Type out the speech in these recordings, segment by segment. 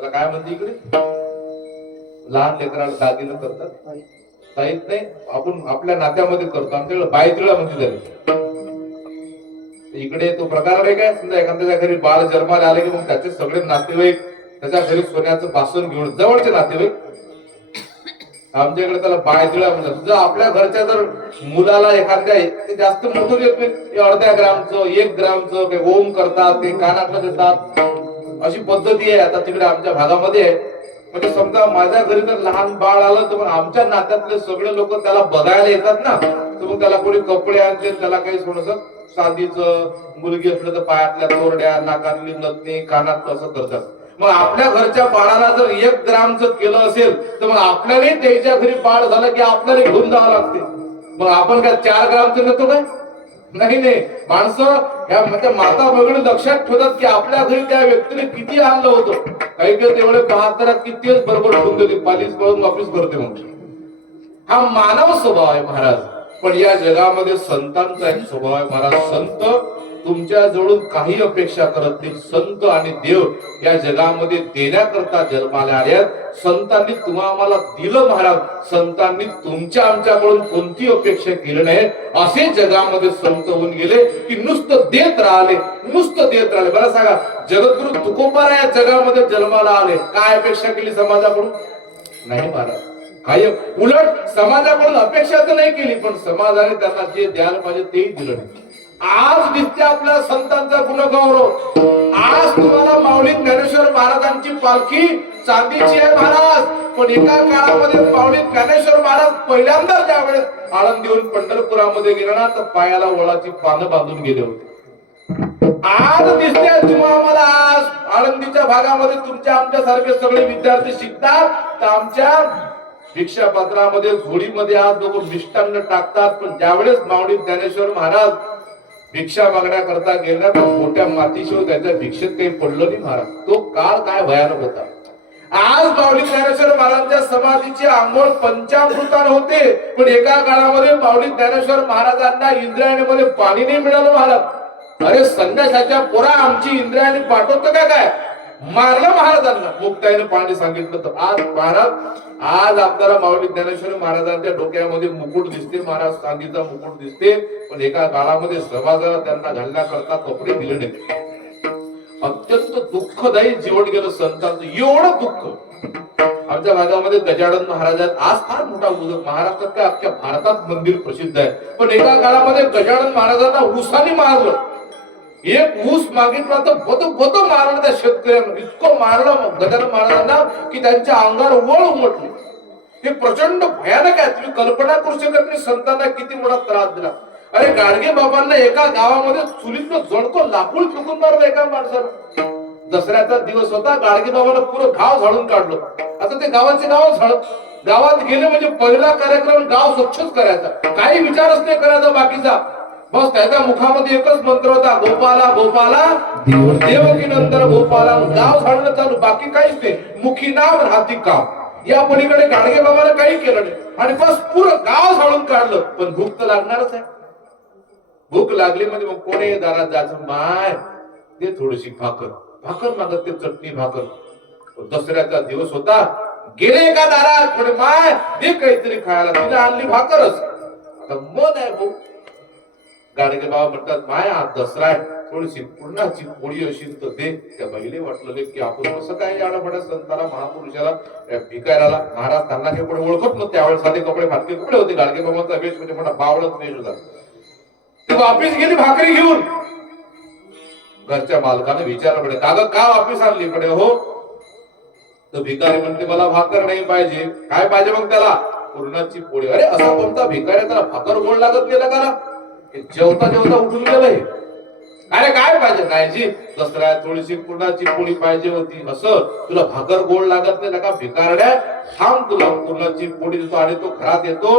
त्याला काय म्हणते इकडे? लहान लेकराला दागिनं करतात, ताईत नाही, आपण आपल्या नात्यामध्ये करतो, आमच्याकडे बायतिळा म्हणजे झाली. इकडे तो प्रकार आहे काय, समजा एखाद्याच्या घरी बाळ जन्माला आले की मग त्याचे सगळे नातेवाईक त्याच्या घरी सोन्याचं बासन घेऊन, जवळचे नातेवाईक, आमच्याकडे त्याला बायतिळा म्हणतात. जर आपल्या घरच्या जर मुलाला एखाद्या ते जास्त मोठं देत नाही, अर्ध्या ग्रामचं 1 ग्रामचं काही ओम करतात, ते कानातलं देतात, अशी पद्धती आहे आता तिकडे आमच्या भागामध्ये आहे. म्हणजे समजा माझ्या घरी जर लहान बाळ आलं तर मग आमच्या नात्यातले सगळे लोक त्याला बघायला येतात ना, तर मग त्याला कोणी कपडे आणते, त्याला काही थोडस चांदीचं, मुलगी असलं तर पायातल्या तोरड्या, नाकातली नथनी, कानात असं करतात. मग आपल्या घरच्या बाळाला जर 1 ग्रामचं केलं असेल तर मग आपल्यालाही त्याच्या घरी बाळ झालं की आपल्याला घेऊन जावं लागते. मग आपण काय 4 ग्रामचं नेतो काय? नाही नाही, माणसं ह्या म्हणजे माता भगिनी लक्षात ठेवतात की आपल्या घरी त्या व्यक्तीने किती आणलं होतं. काही काही तेवढे बहात्तरात की तेच बरोबर ठेवून देते, पालीस पळून वापिस करते. मग हा मानव स्वभाव आहे महाराज. पण या जगामध्ये संतांचा एक स्वभाव आहे महाराज. संत तुमच्या जवळून काही अपेक्षा करत नाही. संत आणि देव या जगामध्ये देण्याकरता जन्माला आल्यात. संतांनी तुम्हाला दिलं महाराज, संतांनी तुमच्या आमच्याकडून कोणती अपेक्षा केली नाही. असे जगामध्ये संत होऊन गेले की नुसतं देत राहिले, नुसतं देत राहिले. बरं सांगा, जगद्गुरु तुकोबारा या जगामध्ये जन्माला आले, काय अपेक्षा केली समाजाकडून? नाही महाराज, काही उलट समाजाकडून अपेक्षा तर नाही केली, पण समाजाने त्यांना जे द्यायला पाहिजे तेही दिलं नाही. आज दिसते आपल्या संतांचा गुणगौरव. आज तुम्हाला माऊली ज्ञानेश्वर महाराजांची पालखी चांदीची आहे महाराज. पण एका काळामध्ये माऊली ज्ञानेश्वर महाराज पहिल्यांदा ज्यावेळेस आळंदीहून पंढरपुरामध्ये गेले ना, तर पायाला वळाची पानं बांधून गेले होते. आज दिसते तुम्हाला, आज आळंदीच्या भागामध्ये तुमच्या आमच्या सारखे सगळे विद्यार्थी शिकतात, तर आमच्या भिक्षा पत्रामध्ये झोळीमध्ये आज लोक मिष्टान्न टाकतात. पण ज्यावेळेस माऊली ज्ञानेश्वर महाराज भिक्षा मागण्याकरता गेला तर मोठ्या मातीशिवाय त्याच्या भिक्षेत काही पडलं नाही महाराज. तो काळ काय भयानक होता. आज माऊली ज्ञानेश्वर महाराजांच्या समाधीचे आंघोळ पंचामृताने होते, पण एका काळामध्ये माऊली ज्ञानेश्वर महाराजांना इंद्रायणीमध्ये पाणी नाही मिळालं महाराज. अरे संन्यासाच्या पोरा, आमची इंद्रायणी पाठवतो का काय? मारलं महाराजांना. मुक्ताईने पाणी सांगितलं तर आज महाराज, आज आपल्याला माऊली ज्ञानेश्वर महाराजांच्या डोक्यामध्ये मुकुट दिसते महाराज, चांदीचा मुकुट दिसते. पण एका काळामध्ये समाजाला त्यांना घालण्याकरता कपडे दिले नाही. अत्यंत दुःखदायी जीवन गेलं संतांचं. एवढं दुःख आमच्या भागामध्ये गजानन महाराज आज फार मोठा महाराष्ट्रात काय अख्ख्या भारतात मंदिर प्रसिद्ध आहे. पण एका काळामध्ये गजानन महाराजांना ऊसाने मारलं. एक ऊस मागितला तर बद मारलं त्या शेतकऱ्यांना. इतकं मारलं गजानन महाराजांना की त्यांच्या अंगावर वळ उमटली. हे प्रचंड भयानक आहे. तुम्ही कल्पना करू शकत नाही संतांना किती मोठा त्रास दिला. अरे गाडगे बाबांना एका गावामध्ये चुलीतलं जणको लाकूड फेकून मारलं एका माणसानं. दसऱ्याचा दिवस होता, गाडगे बाबांना पुरं गाव झाडून काढलं. आता ते गावाचे गाव झाडत, गावात गेले म्हणजे पहिला कार्यक्रम गाव स्वच्छच करायचा, काही विचारच नाही करायचा बाकीचा. बस त्याच्या मुखामध्ये एकच मंत्र होता, गोपाला गोपाला देवकी नंतर गोपाला. गाव झाडणं चालू, बाकी काहीच नाही. मुखी नाम राहती काम. या पलीकडे गाडगे बाबाला काही केलं नाही आणि बस पुरं गाव झाडून काढलं. पण भूक तर लागणारच आहे. भूक लागली म्हणजे मग कोणी दारात जायचं, माय ते थोडीशी भाकर, भाकर मागत ते चटणी भाकर. दसऱ्याचा दिवस होता, गेले एका दारात, थोडे माय दे काहीतरी खायला. तिने आणली भाकरच. आता मन आहे भाऊ. गाडगे बाबा म्हणतात, माय आज दसरा आहे, थोडीशी पूर्णाची पोळी असेल तर दे. त्या बाईले वाटलं की आपण कसं काय याडा संताला, महापुरुषाला, भिकाऱ्याला, महाराज त्यांना काही कोणी ओळखत नव्हते. त्यावेळेस साधे कपडे फाटके कपडे होते. गाडगे बाबांचा वेश म्हणजे मोठा बावळत वेश होता. ती वापिस गेली भाकरी घेऊन. घरच्या मालकाने विचारलं पडे, काग का वापिस आणली पडे हो? तर भिकारी म्हणते, मला भाकर नाही पाहिजे. काय पाहिजे मग त्याला? पूर्णाची पोळी. अरे असा कोणता भिकारी, त्याला भाकर गोड लागत गेला का? जेवता जेवता उठून गेलंय. अरे काय पाहिजे? नाही जी, दसऱ्या थोडीशी पूर्णाची पोळी पाहिजे होती. असं तुला भाकर गोड लागत नाही का भिकारड्या? थांब, तुला पूर्णाची पोळी देतो. आणि तो घरात येतो.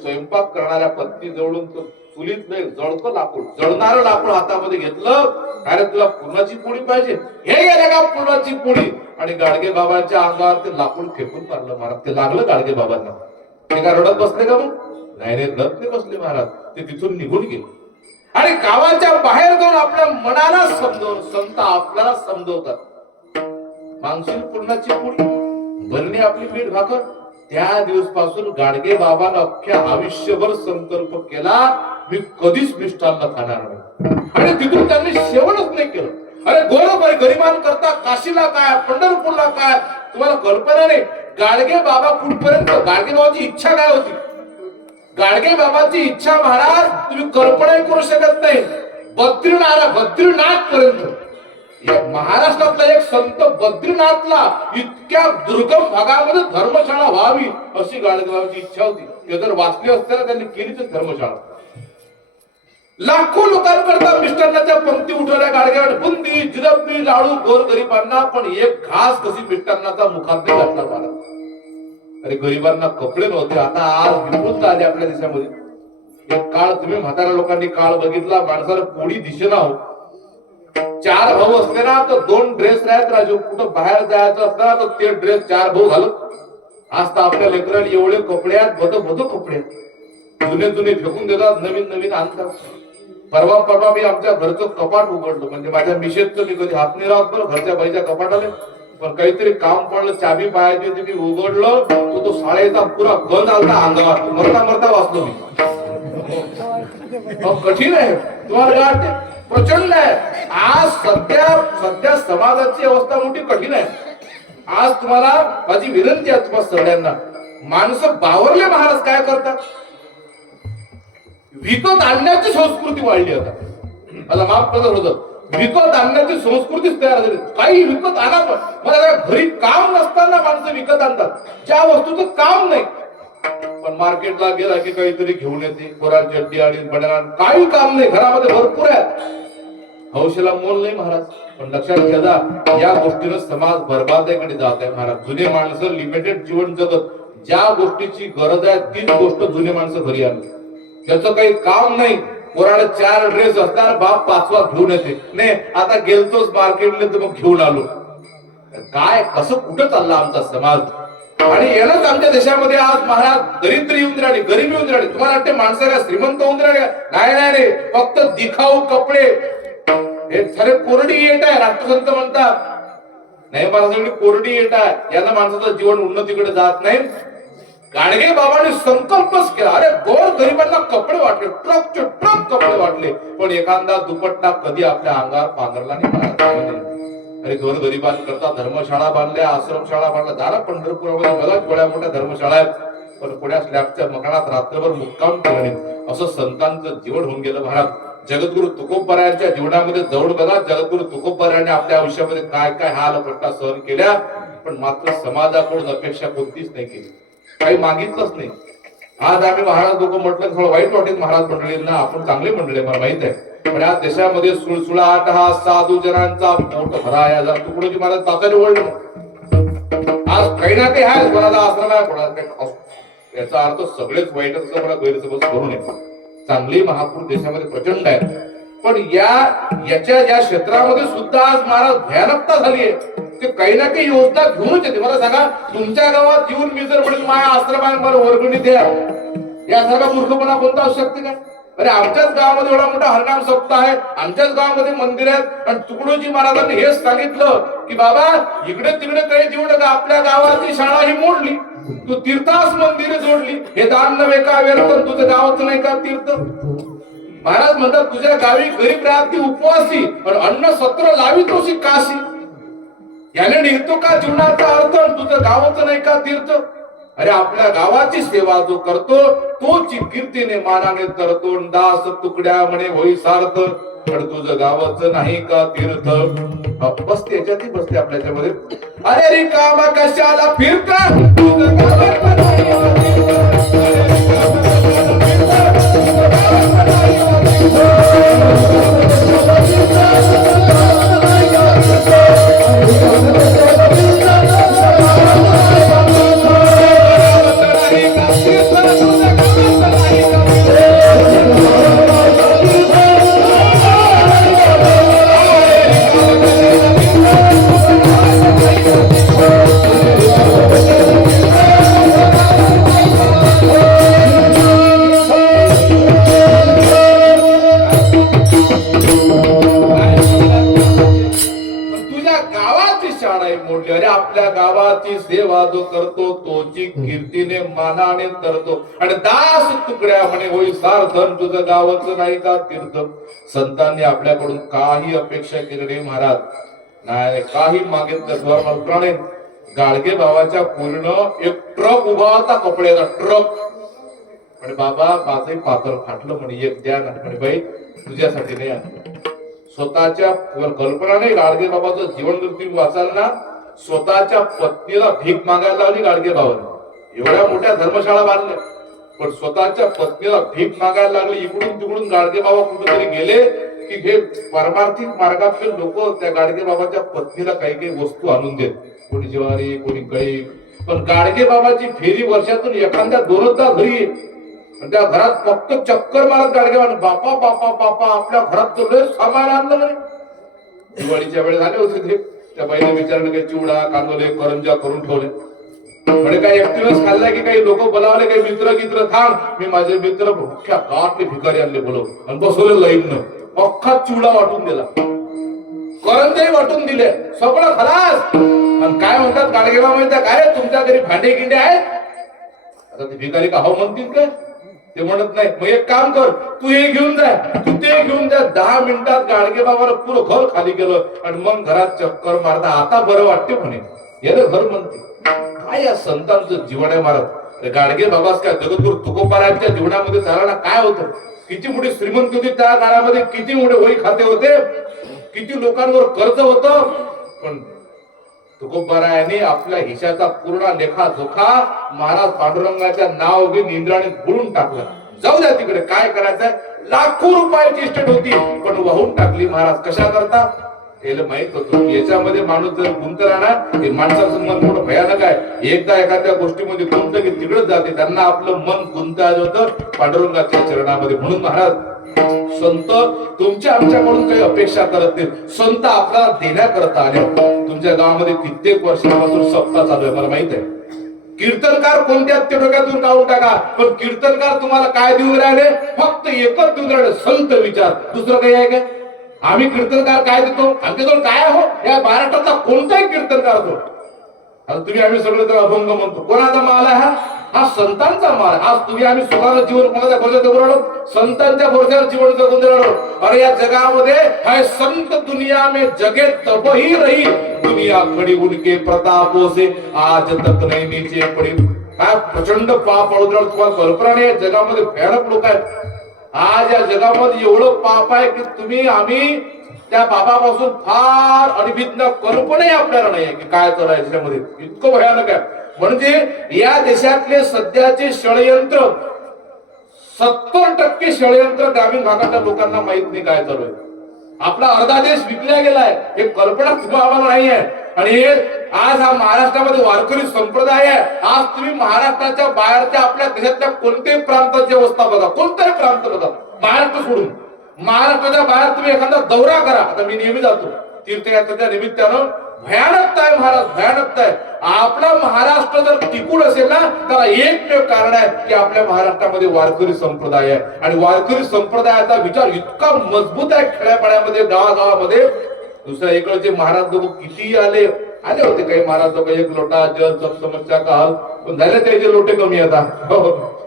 स्वयंपाक करणाऱ्या पत्नी जवळून तो चुलीत नाही जळतं लाकूड, जळणारं लाकूड हातामध्ये घेतलं. अरे तुला पूर्णाची पोळी पाहिजे? हे गेलं का पूर्णाची पोळी? आणि गाडगे बाबांच्या अंगावर ते लाकूड फेकून मारलं महाराज. ते लागलं गाडगे बाबांना. ते काय रडत बसले का मग? नाही रे, रडत नाही बसले महाराज. ते तिथून निघून गेले. आणि गावाच्या बाहेर जाऊन आपल्या मनाला समजवून संत आपल्याला समजवतात. मागशील पूर्णाची पोळी, भरणी आपली मीठ भाकर. त्या दिवसपासून गाडगे बाबांना अख्ख्या आयुष्यभर संकल्प केला, मी कधीच मिष्टान्न खाणार नाही. आणि तिथून त्यांनी सेवनच नाही केलं. अरे गोरबाई गरिबां करता काशीला काय, पंढरपूरला काय, तुम्हाला कल्पना नाही. गाडगे बाबा कुठपर्यंत, गाडगे बाबाची इच्छा काय होती? गाडगे बाबाची इच्छा महाराज तुम्ही कल्पना करू शकत नाही. बद्रीनाथ पर्यंत. महाराष्ट्रातला एक संत बद्रीनाथला इतक्या दुर्गम भागामध्ये धर्मशाळा व्हावी अशी गाडगे बाबाची इच्छा होती. ते जर वाचले असते ना त्यांनी केलीच धर्मशाळा. लाखो लोकांकरता मिष्टान्नाच्या पंक्ती उठवल्या गाडगे. बुंदी, जिलेबी, लाडू गोरगरिबांना, पण एक घास कशी मिष्टान्नाचा मुखात नाही घातला महाराज. अरे गरिबांना कपडे नव्हते, आता आज विपुलता आली आपल्या देशामध्ये. एक काळ तुम्ही म्हाताऱ्या लोकांनी काळ बघितला, माणसाला पोळी दिसेना हो. 4 भाऊ असले ना तर 2 ड्रेस राहत राजू. कुठं बाहेर जायचं असतं ना तर ते ड्रेस 4 भाऊ घालत. आज तर आपल्या लेकराला एवढे कपडे आहेत, बद कपडे आहेत. जुने फेकून देतात, नवीन आणतात. परवा मी आमच्या घरचं कपाट उघडलं, म्हणजे माझ्या मिशेतचं मी कधी हात नाही राहत बरं घरच्या बाईच्या कपाटाला. पण काहीतरी काम पडलं, चाबी पाहायची होती, मी उघडलं तो साडेचा पुरा गंज आलता अंगावर. मरता वाचलो मी. कठीण आहे, तुम्हाला काय वाटते? प्रचंड आहे. आज सध्या समाजाची अवस्था मोठी कठीण आहे. आज तुम्हाला माझी विनंती आहे तुम्हाला सगळ्यांना, माणसं बावरले महाराज काय करतात? विकत आणण्याची संस्कृती वाढली आता. मला माफ करत होतं, विकत आणण्याची संस्कृतीच तयार झाली. काही विकत आणा, पण मला घरी काम नसताना माणसं विकत आणतात ज्या वस्तूचं काम नाही. पण मार्केटला गेला की काहीतरी घेऊन येते, कोराल चड्डी आणि बनियान. काही काम नाही, घरामध्ये भरपूर आहे, हौशेला मोल नाही महाराज. पण लक्षात घ्या, या गोष्टीनं समाज बरबादीकडे जात आहे महाराज. जुने माणसं लिमिटेड जीवन जगत, ज्या गोष्टीची गरज आहे तीच गोष्ट जुने माणसं घरी आणली. त्याचं काही काम नाही. कोणाला 4 ड्रेस असणार, बाप 5वा घेऊन येते. नाही आता गेलतोच मार्केटला तर मग घेऊन आलो. काय कसं कुठं चालला आमचा समाज? आणि येणंच आमच्या देशामध्ये आज महाराज दरिद्री येऊन राहिली, गरीबी येऊन राहिली. तुम्हाला वाटते माणसं काय श्रीमंत होऊन राहिले? नाही, फक्त दिखाऊ कपडे. हे खरे कोरडी येट आहे, राष्ट्रसंत म्हणतात. नाही माणसाकडे कोरडी येट आहे, यांना माणसाचं जीवन उन्नतीकडे जात नाही. गाडगे बाबांनी संकल्पच केला. अरे गोर गरिबांना कपडे वाटले, ट्रकचे ट्रक कपडे वाटले, पण एखादा दुपट्टा कधी आपल्या अंगावर पांघरला नाही. अरे गोर गरिबांकरता धर्मशाळा बांधल्या, आश्रमशाळा बांधल्या. झाला पंढरपुरामध्ये बघा थोड्या मोठ्या धर्मशाळा आहेत, पण पुण्या स्लॅबच्या मकानात रात्रभर मुक्काम केलं. असं संतांचं जीवन होऊन गेलं महाराज. जगद्गुरु तुकोबरायांच्या जीवनामध्ये जवळ बघा, जगद्गुरु तुकोबरायांनी आपल्या आयुष्यामध्ये काय काय हाल कष्टा सहन केल्या, पण मात्र समाजाकडून अपेक्षा कोणतीच नाही केली, काही मागितलंच नाही. आज आम्ही महाराज लोक म्हटलं थोडं वाईट वाटेल महाराज मंडळींना, आपण चांगले मंडळी मला माहित आहे. पण या देशामध्ये सुळसुळाट हा साधू जनांचा पोट भराया तुकडोजी महाराज तात्याने ओळलं. आज काही ना काही आहे, कोणाला आश्रम आहे, कोणाला काही. याचा अर्थ सगळेच वाईट असं मला गैरसमज करू नये. चांगली महापूर देशामध्ये प्रचंड आहेत, पण याच्या या क्षेत्रामध्ये सुद्धा आज महाराज भयानकता झाली आहे. ते काही ना काही योजना घेऊनच येते. मला सांगा, तुमच्या गावात येऊन मी जर म्हणेल माझ्या आश्रमांवर वर्गणी द्या, यासारखा मूर्खपणा कोणता असू शकते का? अरे आमच्याच गावामध्ये एवढा मोठा हरिनाम सप्ताह आहे, आमच्याच गावामध्ये मंदिर आहेत, आणि तुकडोजी महाराजांनी हेच सांगितलं की बाबा इकडे तिकडे काही जीव नका, आपल्या गावाची शाळा ही मोडली, तू तीर्थास मंदिर जोडली, हे दान नव्हे का व्यर्थ, तुझं गावाचं नाही का तीर्थ? महाराज म्हणतात तुझ्या गावी गरीब राहती उपवासी, पण अन्न सत्र लावी तोशी काशी. याने निघतो का जीवनाचा अर्थ, तुझं गावाचं नाही का तीर्थ? अरे आपल्या गावाची सेवा जो करतो तोची कीर्तीने मानाने तरतो, दास तुकड्या म्हणे होई सार्थ, पण तुझं गावाचं नाही का तीर्थ? बसते याच्यातही बसते आपल्याच्यामध्ये. अरे रिकामा कशाला फिरता, तुझं गावाचं नाही का गावाची सेवा जो करतो तोची कीर्तीने मानाने करतो. आणि दास तुकड्या म्हणे होई सार्थन तुझं गावच नाही का तीर्थ. संतांनी आपल्याकडून काही अपेक्षा केली नाही महाराज, नाही काही मागितलं. स्वरमंत्राने गाडगे बाबाच्या पूर्ण एक ट्रक उभा होता कपड्याचा ट्रक. म्हणे बाबा माझे पातळ फाटलं म्हणे, एक द्या ना. म्हणे बाई तुझ्यासाठी नाही आणलं. स्वतःच्या कल्पना नाही, गाडगे बाबाचं जीवन जर तुम्ही वाचाल ना, स्वतःच्या पत्नीला भीक मागायला लावली गाडगे बाबाने. एवढ्या मोठ्या धर्मशाळा बांधल्या पण स्वतःच्या पत्नीला भीक मागायला लागली. इकडून तिकडून गाडगे बाबा कुठेतरी गेले की हे पारमार्थिक मार्गातले लोक त्या गाडगे बाबाच्या पत्नीला काही काही वस्तू आणून देत, कोणी ज्वारी कोणी कळी. पण गाडगे बाबाची फेरी वर्षातून एखाद्या दोनदा घरी, त्या घरात फक्त चक्कर मारत गाडगे बाबा बापा बापा बापा आपल्या घरात तर सामान आणलं नाही. दिवाळीच्या वेळेस आले होते ते, त्या बाईने विचारलं काही चिवडा कांदोले करंजा करून ठेवले. म्हणजे काही एकटीनच खाल्ला की काही लोक बोलावले, काही मित्र गित्र थांब, मी माझे मित्र मुख्या गावातले भिकारी आणले बोलव आणि बसवले लाईन. अख्खा चिवडा वाटून दिला, करंजाही वाटून दिले, सगळं खलास. आणि काय म्हणतात गाडगे बाबा म्हणतात काय तुमच्या घरी भांडे गिंडे आहेत. आता ते भिकारी का हो म्हणतील काय, ते म्हणत नाही. मग एक काम कर, तू हे घेऊन जा, तू ते घेऊन जा. 10 मिनिटात गाडगे बाबाला पुरं घर खाली केलं आणि मग घरात चक्कर मारता आता बरं वाटते म्हणे. याला घर म्हणते. काय या संतांचं जीवन आहे महाराज. गाडगे बाबाच काय जगद्गुरु तुकोबारायांच्या जीवनामध्ये चालना काय होतं, किती मोठी श्रीमंत होती त्या काळामध्ये, किती मोठे वही खाते होते, किती लोकांवर कर्ज होतं. पण तुकोबारायांनी आपल्या हिशाचा पूर्ण लेखा जोखा महाराज पांडुरंगाच्या नाव घेऊन इंद्राने बुडून टाकलं. जाऊ द्या तिकडे, काय करायचंय. लाखो रुपयाची इस्टेट होती पण वाहून टाकली महाराज. कशा करता याला माहित होतं याच्यामध्ये माणूस जर गुंतला ना, हे माणसाचं मन मोठं भयानक आहे. एकदा एखाद्या गोष्टीमध्ये गुंत की तिकडच जाते. त्यांना आपलं मन गुंतायचं होतं पांडुरंगाच्या चरणामध्ये. म्हणून महाराज संत तुमच्या आमच्याकडून काही अपेक्षा करत नाही, संत आपल्याला देण्याकरता आले. तुमच्या गावामध्ये कित्येक वर्षापासून सप्ताह चालू आहे मला माहित आहे. कीर्तनकार कोणत्या ते डोक्यातून काढून टाका, पण कीर्तनकार तुम्हाला काय देऊन राहिले, फक्त एकच देऊन राहिले, संत विचार. दुसरं काही आहे काय. आम्ही कीर्तनकार काय देतो, आमच्याजवळ काय हो, या महाराष्ट्राचा कोणताही कीर्तनकार असो. आता तुम्ही आम्ही सगळे तर अभंग म्हणतो, कोणाचा माल आहे हा संतांचा माल. आज तुम्ही आम्ही स्वतःला जीवन कोणाच्या भरोश्यावर जगून राहिलो, संतांच्या भरोश्यावर जीवन जगून राहिलो. अरे या जगामध्ये हाय संत दुनिया में जगे तब ही रही, दुनिया खड़ी उनके प्रतापों से आज तक नहीं नीचे पड़ी. काय प्रचंड पाप पडून राहिलो, तुम्हाला कल्पना नाही. जगामध्ये भयानक लोक आहेत. आज या जगामध्ये एवढं पाप आहे की तुम्ही आम्ही त्या पापापासून फार अनभिज्ञ कल्पनाही आपल्याला नाही आहे की काय चालायचं त्यामध्ये. इतकं भयानक आहे. म्हणजे या देशातले सध्याचे षडयंत्र 70% षडयंत्र ग्रामीण भागातल्या लोकांना माहित नाही काय चालू आहे. आपला अर्धा देश विकला गेलाय, हे कल्पना तुम्हाला नाही आहे. आणि आज हा महाराष्ट्रामध्ये वारकरी संप्रदाय आहे. आज तुम्ही महाराष्ट्राच्या बाहेरच्या आपल्या देशातल्या कोणत्याही प्रांताची अवस्था बघा, कोणताही प्रांत बघा, महाराष्ट्र सोडून महाराष्ट्राच्या बाहेर तुम्ही एखादा दौरा करा. आता मी नेहमी जातो तीर्थयात्रेच्या निमित्तानं. भयानकता आहे महाराज, भयानकता आहे. आपला महाराष्ट्र जर टिकून असेल ना, त्याला एकमेव कारण आहे की आपल्या महाराष्ट्रामध्ये वारकरी संप्रदाय आहे. आणि वारकरी संप्रदायाचा विचार इतका मजबूत आहे खेड्यापाड्यामध्ये, गावागावामध्ये. दुसऱ्या इकडचे महाराज लोक किती आले होते, काही महाराज लोक एक लोटा जल समस्या काल, पण झाले त्याचे लोटे कमी आता.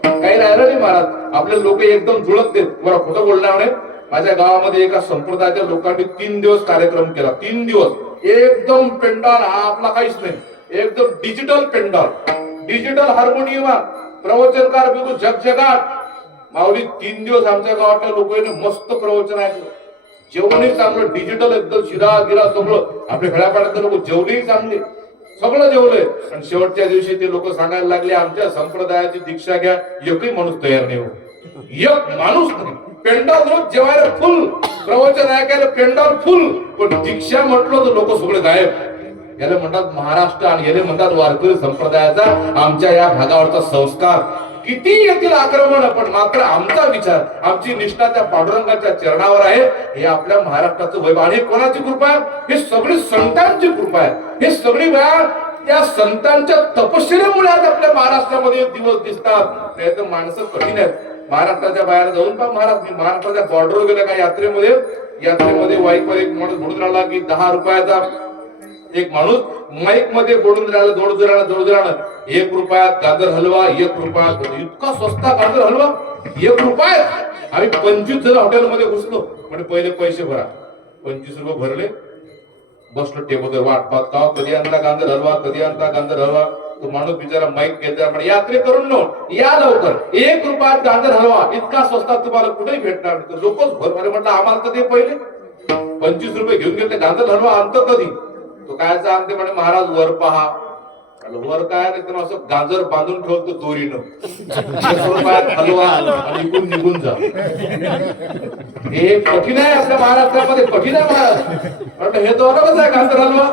काही राहिलं नाही महाराज. आपले लोक एकदम जुळत देत. मला खोटं बोलणार नाही. माझ्या गावामध्ये एका संप्रदायाच्या लोकांनी 3 दिवस कार्यक्रम केला. 3 दिवस एकदम पेंडॉल, आपला काहीच नाही, एकदम डिजिटल पेंडॉल, डिजिटल हार्मोनियम, प्रवचनकार बिलकुल जगजगाट. माऊली 3 दिवस आमच्या गावातल्या लोकांनी मस्त प्रवचन ऐकलं. जेवणही चांगलं, डिजिटल एकदम शिरा गिरा सगळं. आपल्या खेड्यापाड्यातले लोक जेवणही चांगले, सगळं जेवलंय. आणि शेवटच्या दिवशी ते लोक सांगायला लागले आमच्या संप्रदायाची दीक्षा घ्या. एकही माणूस तयार नाही हो, एक माणूस नाही. पेंडॉल रोज जेवायला फुल, प्रवचन ऐकायला पेंडॉल फुल, पण दीक्षा म्हटलं तर लोक सगळे गायब. याला म्हणतात महाराष्ट्र आणि याला म्हणतात वारकरी संप्रदायाचा आमच्या या भागावरचा संस्कार. किती येतील आक्रमण, पण मात्र आमचा विचार, आमची निष्ठा त्या पांडुरंगाच्या चरणावर आहे. हे आपल्या महाराष्ट्राचं वैभव. आणि कोणाची कृपा आहे, हे सगळी संतांची कृपा आहे. हे सगळी वेळा त्या संतांच्या तपश्चर्येमुळे आज आपल्या महाराष्ट्रामध्ये दिवस दिसतात. नाही तर माणसं कठीण आहेत. महाराष्ट्राच्या बाहेर जाऊन पण महाराज, मी महाराष्ट्राच्या बॉर्डरवर गेल्या का यात्रेमध्ये वाईकवर एक माणूस म्हणून राहिला की 10 रुपयाचा एक माणूस माईक मध्ये बोलून राहिला, जोडून राहिलं 1 रुपयात गाजर हलवा, 1 रुपयात. इतका स्वस्त गाजर हलवा 1 रुपयात. आम्ही 25 जण हॉटेलमध्ये घुसलो. म्हणजे पहिले पैसे भरा, 25 रुपये भरले, बसलो टेबलवर वाट पाहत, का कधी आणता गाजर हलवा, कधी आणता गाजर हलवा. तो माणूस बिचारा माईक घेतला, म्हणजे यात्रे करून नो या लवकर, 1 रुपयात गाजर हलवा, इतका स्वस्तात तुम्हाला कुठेही भेटणार. लोकच भर म्हटलं आम्हाला तर ते पहिले 25 रुपये घेऊन गेले, गाजर हलवा आणतो कधी. तो काय सांगते म्हणे महाराज वर पहा. वर काय नाही, असं गाजर बांधून ठेवतो दोरीनं, 1 रुपयात हलवा आणि इकडून निघून जा. हे कठीण आहे आपल्या महाराष्ट्रामध्ये, कठीण आहे महाराज. म्हटलं हे तर अलगच आहे गाजर हलवा,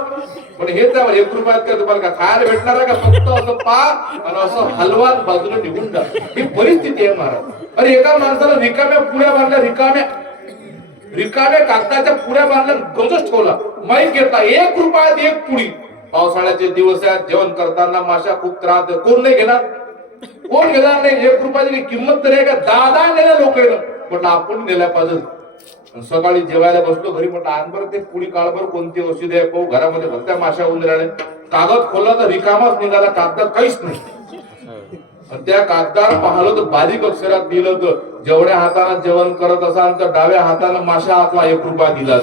पण हेच आहे 1 रुपयात काय तुम्हाला का खायला भेटणार आहे का? फक्त असं पा आणि असं हलवा बाजूला निघून जा. ही परिस्थिती आहे महाराज. अरे एका माणसाला रिकाम्या पुड्या बांधल्या, रिकाम्या कागदाच्या पुड्या बांधल्या, गजच ठेवला, माईक घेतला, 1 रुपयात 1 पुडी. पावसाळ्याचे दिवस आहेत, जेवण करताना माशा खूप त्रास, कोण नाही घेणार? कोण घेणार नाही? 1 रुपयाची किंमत तरी आहे का? 10 नेल्या लोक म्हटलं आपण नेल्या पाहिजे. सकाळी जेवायला बसलो घरी, म्हटलं आण बरं ते पुडी काळभर कोणती औषध आहे पाहू. घरामध्ये भरत्या माशा होऊन राहिले. कागद खोलला तर रिकामाच निघाला, कागदात काहीच नाही. त्या कागदार पाहिलं तर बारीक अक्षरात दिलं होतं, जेवढ्या हाताने जेवण करत असाल तर डाव्या हाताने माशा हातला 1 रुपया दिला.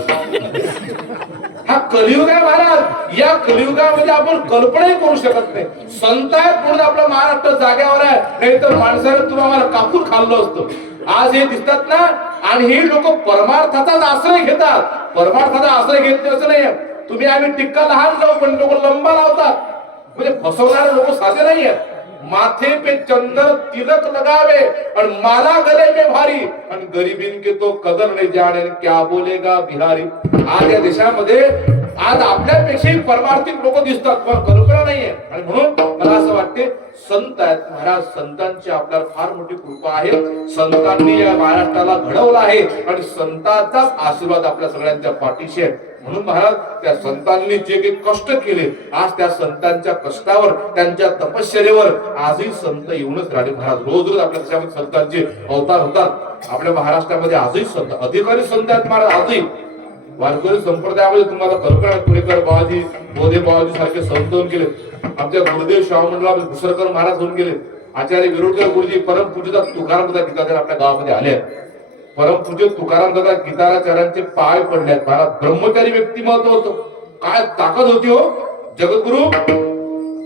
हा कलियुग आहे महाराज. या कलियुगामध्ये आपण कल्पनाही करू शकत नाही. संत आहेत म्हणून आपलं महाराष्ट्र जाग्यावर आहे, नाही तर माणसाने तुम्हाला कापून खाल्लं असतं. आज हे दिसतात ना, आणि हे लोक परमार्थाचाच आश्रय घेतात. परमार्थाचा आश्रय घेतले असं नाही. तुम्ही आम्ही टिक्का लहान जाऊ, पण लोक लंबा लावतात. म्हणजे फसवणारे लोक साधे नाही आहेत. माथे पे चंदन तिलक लगावे और माला गले में भारी, आणि गरीबीन के तो कदर नहीं जाने क्या बोलेगा बिहारी. आज या देशामध्ये आज आपल्यापेक्षाही परमार्थिक लोक दिसतात, पण कल्पना नाहीये. आणि म्हणून मला असं वाटते संत आहेत महाराज, संतांची आपल्याला फार मोठी कृपा आहे. संतांनी या महाराष्ट्राला घडवलं आहे आणि संतांचाच आशीर्वाद आपल्या सगळ्यांच्या पाठीशी आहे. म्हणून महाराज त्या संतांनी जे काही कष्ट केले, आज त्या संतांच्या कष्टावर, त्यांच्या तपश्चर्येवर आजही संत येऊनच राहिले महाराज. रोज रोज आपल्या देशामध्ये संतांचे अवतार होतात. आपल्या महाराष्ट्रामध्ये आजही संत, अधिकारी संत आहेत महाराज. आजही वारकरी संप्रदायामध्ये तुम्हाला कल्पना, पुणेकर बाबाजी, बोधे बाबाजी सारखे संत होऊन गेले. आमच्या गुरुदेव शाहू मंडळामध्ये भुसरकर महाराज होऊन गेले. आचार्य विरोडकर गुरुजी, परमपूज्य तुकाराम दादा गीताचार्य आपल्या गावामध्ये आले. परमपूज्य तुकाराम दादा गीताचार्यांचे पाय पडले. महाराज ब्रह्मचारी व्यक्तिमत्व होतं. काय ताकद होती हो. जगद्गुरु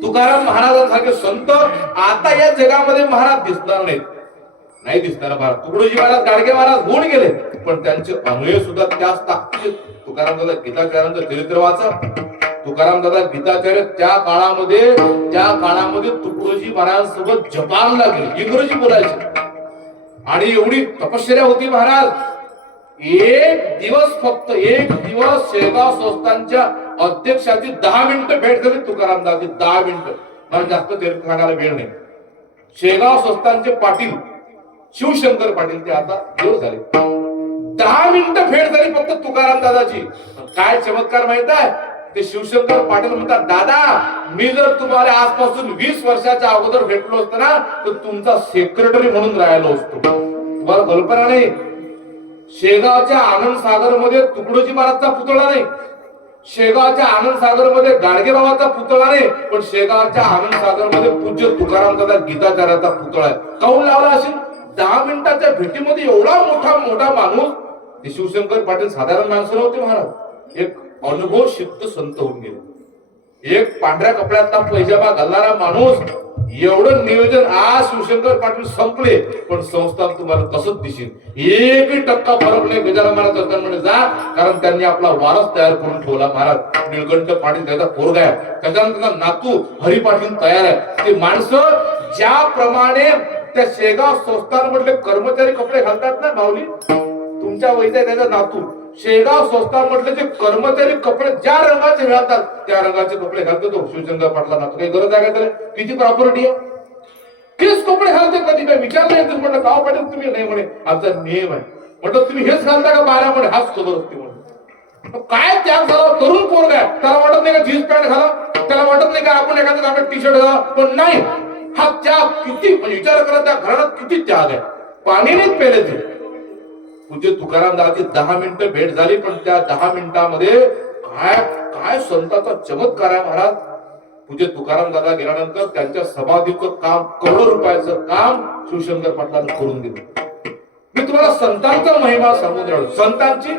तुकाराम महाराजांसारखे संत आता या जगामध्ये महाराज दिसणार नाहीत, नाही दिसणार महाराज. तुकडोजी महाराज, गाडगे महाराज होऊन गेले, पण त्यांचे अन्वय सुद्धा त्याच ताकदीचे. तुकाराम दादा गीताचार्यांचं चरित्र वाचा. तुकाराम दादा गीताचार्य त्या काळामध्ये तुकडोजी महाराजांसोबत जपानला गेले, इंग्रजी बोलायचे. आणि एवढी तपश्चर्या होती महाराज. फक्त एक दिवस शेगाव संस्थांच्या अध्यक्षाची 10 मिनिटं भेट झाली तुकाराम दादाची. 10 मिनिटं, मला जास्त चरित्र सांगायला वेळ नाही. शेगाव संस्थांचे पाटील शिवशंकर पाटील, ते आता दिवस झाले, 10 मिनिटं भेट झाली फक्त तुकाराम दादाची. काय चमत्कार माहित आहे? ते शिवशंकर पाटील म्हणतात, दादा मी जर तुम्हाला आजपासून 20 वर्षाच्या अगोदर भेटलो असतो ना, तर तुमचा सेक्रेटरी म्हणून राहिलो असतो. तुम्हाला कल्पना नाही, शेगावच्या आनंद सागर मध्ये तुकडोजी महाराजचा पुतळा नाही, शेगावच्या आनंद सागर मध्ये गाडगे बाबाचा पुतळा नाही, पण शेगावच्या आनंद सागर मध्ये पूज्य तुकाराम दादा गीताचार्याचा पुतळा आहे. काऊन लावला असेल? 10 मिनिटाच्या भेटीमध्ये एवढा मोठा माणूस. ते शिवशंकर पाटील साधारण माणसं नव्हते महाराज. एक अनुभव सिद्ध संत होऊन गेले. एक पांढऱ्या कपड्यातला पैजामा घालणारा माणूस. एवढं नियोजन. आज शिवशंकर पाटील संपले, पण संस्था तुम्हाला तसंच दिसेल. 1% फरक नाही. गजानन महाराज संस्थांमध्ये जा, कारण त्यांनी आपला वारस तयार करून ठेवला महाराज. निळकंठ पाटील त्याचा पोरगा आहे, त्याच्यानंतर नातू हरी पाटील तयार आहे. ते माणसं ज्याप्रमाणे त्या शेगाव संस्थांमधले कर्मचारी कपडे घालतात ना माऊली, तुमच्या वैद्य त्याचा नातू, शेगाव संस्थांमधले जे कर्मचारी कपडे ज्या रंगाचे घालतात त्या रंगाचे कपडे घालतो तो शिवशंकर पाटला नातू. काही गरज आहे का त्याला? किती प्रॉपर्टी आहे? तेच कपडे घालते. कधी काय विचारलं येतो म्हटलं, गाव पाटील तुम्ही? नाही म्हणे, आमचा नियम आहे. म्हटलं तुम्ही हेच घालता का? 12 म्हणे, हाच खबर असते म्हणे. काय त्याग झाला? तरुण पोरगा आहे, त्याला वाटत नाही का जीन्स पॅन्ट घाला? त्याला वाटत नाही का आपण एखादं टी शर्ट घाला? पण नाही, हा त्याग किती, म्हणजे विचार करा त्या घरात किती त्याग आहे. पाणी नाही पेले ते. पूज्य तुकाराम दादाची 10 मिनिटं भेट झाली, पण त्या 10 मिनिटांमध्ये काय काय संतांचा चमत्कार आहे महाराज. पूज्य तुकाराम दादा गेल्यानंतर त्यांच्या समाधीचं काम, करोडो रुपयाचं काम शिवशंकर पाटलांनी करून दिलं. मी तुम्हाला संतांचा महिमा सांगून राहिलो. संतांची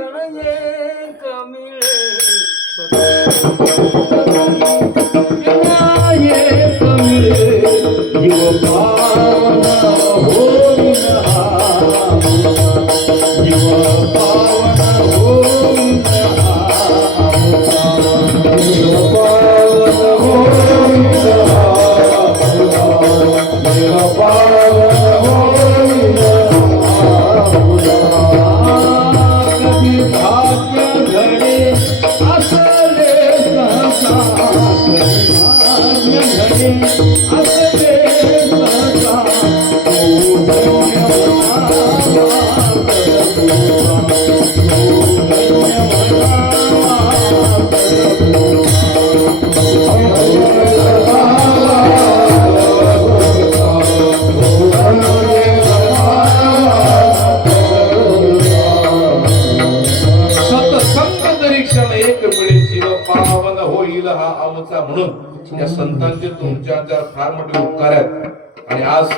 म्हणून या संतांचे तुमच्या फार मोठे उपकार आहेत. आणि आज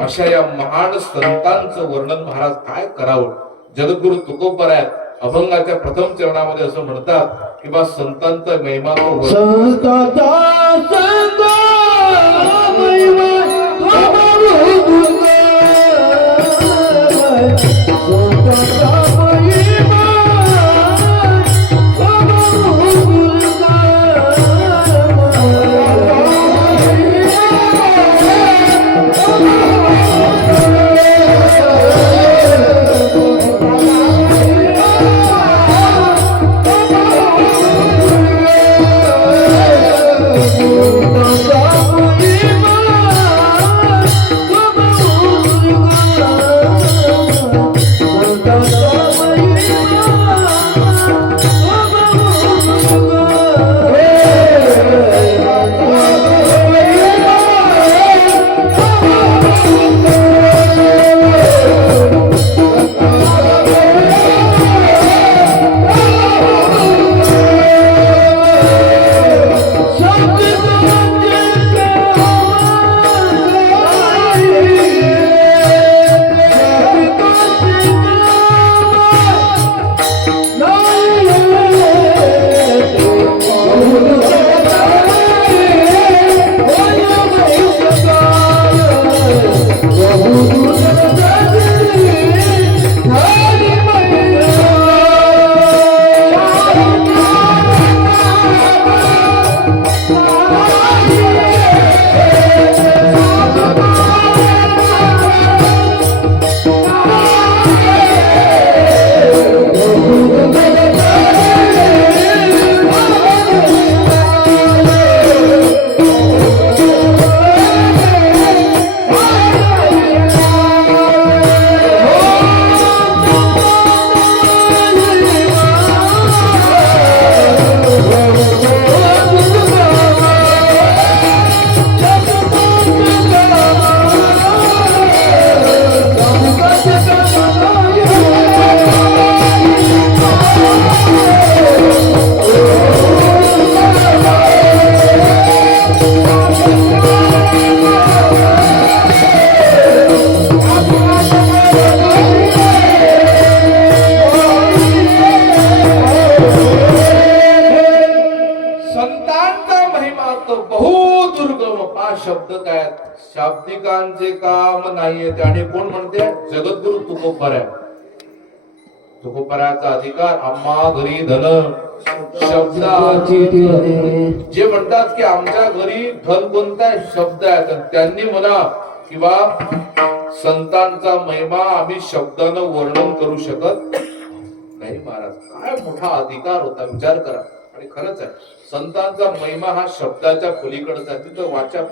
अशा या महान संतांचं वर्णन महाराज काय करावं. जगद्गुरु तुकोबर आहेत, अभंगाच्या प्रथम चरणामध्ये असं म्हणतात की बा संतांचा महिमा शब्द काय शाब्दिकांचे काम नाहीये. आणि कोण म्हणते? जगद्गुरु तुकोबराय. तुकोबराचा अधिकार आम्हा घरी धन शब्दाची. जे म्हणतात की आमच्या घरी धन कोणता शब्द आहे, त्यांनी म्हणा किंवा संतांचा महिमा आम्ही शब्दानं वर्णन करू शकत नाही. महाराज काय मोठा अधिकार होता, विचार करा. आणि खरंच आहे संतांचा महिमा हा शब्दाच्या पलीकडचा. तिथं वाचा